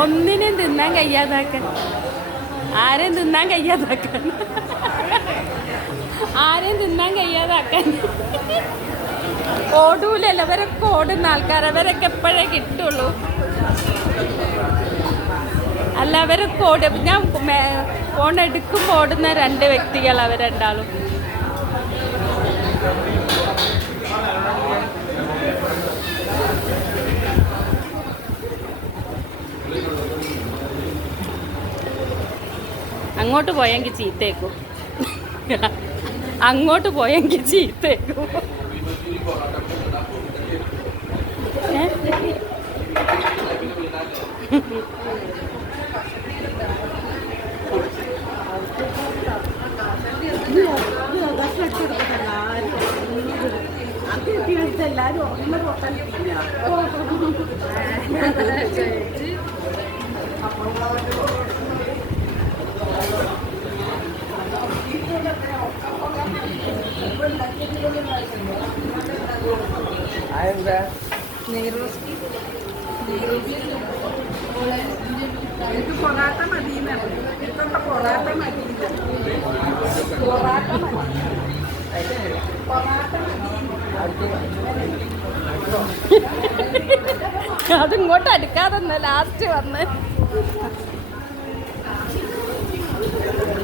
ഒന്നിനും തിന്നാൻ കഴിയാതാക്കാൻ, ആരെയും തിന്നാൻ കഴിയാതാക്കാൻ, ആരെയും തിന്നാൻ കഴിയാതാക്കാൻ. ഓടൂലല്ലോ, അവരൊക്കെ ഓടുന്ന ആൾക്കാർ, അവരൊക്കെ എപ്പോഴേ കിട്ടുള്ളൂ. അല്ല, അവരൊക്കെ ഓടും. ഞാൻ ഫോൺ എടുക്കുമ്പോൾ ഓടുന്ന രണ്ട് വ്യക്തികൾ അവർ രണ്ടാളും. അങ്ങോട്ട് പോയെങ്കിൽ ചീത്തേക്കും, അങ്ങോട്ട് പോയെങ്കിൽ ചീത്തേക്കും. എല്ലാരും ഒന്ന് പൊട്ടാൻ എനിക്ക് പൊറാട്ട മതി, എനിക്കൊക്കെ പൊറാട്ട മതി, പൊറാട്ട മതി, പൊറാട്ട മതി. അതിങ്ങോട്ട് അടുക്കാതെ ലാസ്റ്റ് വന്ന്